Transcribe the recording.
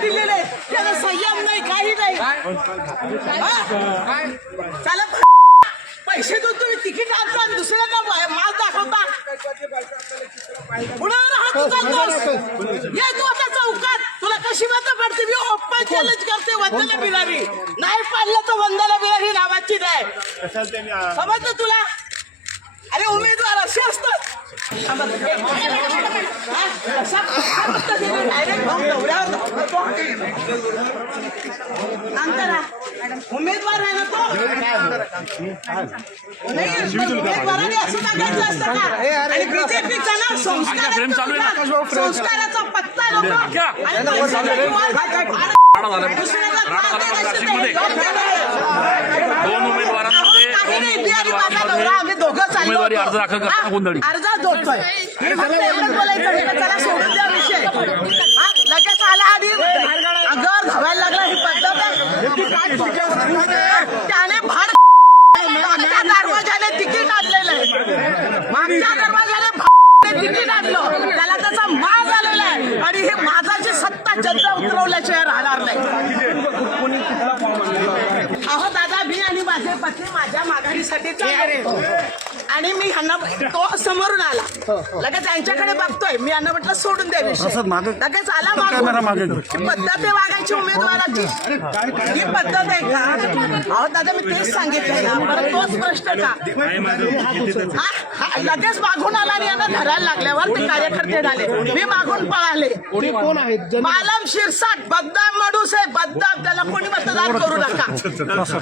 दिलेले त्याला संयम नाही काही नाही त्याला पैसे देऊन तुम्ही तिकीट आणता आणि दुसऱ्यांना माल दाखवता ये तू आता चौकात तुला कशी मत पडते मी ओपन चॅलेंज करते वंदना बिरारी नाही पाडलं तर वंदना बिरारी नावाची नाही समजलं तुला अरे उमेदवार असे असतात उमेदवार आहे ना तो उमेदवाराने असं सांगायचं असतं का आणि बीजेपीचा ना संस्काराचा पत्ता लोक आम्ही दोघं चाललो अर्ज जोडतोय चला सोडून द्या विषय लगेच आला आधी अंगावर धावायला लागला ही पद्धत त्याने भाड मागच्या दरवाजाने तिकीट आणलेलं आहे मागच्या दरवाजाने तिकीट आणलं त्याला त्याचा माज आलेला आहे आणि हे माझाची सत्ता जनता उतरवल्याशिवाय राहणार नाही अहो दादा मी आणि माझे पत्नी माझ्या माघारीसाठी आणि मी ह्यांना तो समोरून आला लगेच त्यांच्याकडे बघतोय मी यांना म्हटलं सोडून द्या विषय लगेच आला पद्धत आहे वागायची उमेदवाराची ही पद्धत आहे का अहो दादा मी तेच सांगितलंय ना परत तोच प्रश्न का लगेच मागून आला आणि यांना धरायला लागल्यावर ते कार्यकर्ते झाले मी मागून पळाले मालम शिरसाट बदनाम माणूस आहे बदनाम त्याला कोणी मतदान करू नका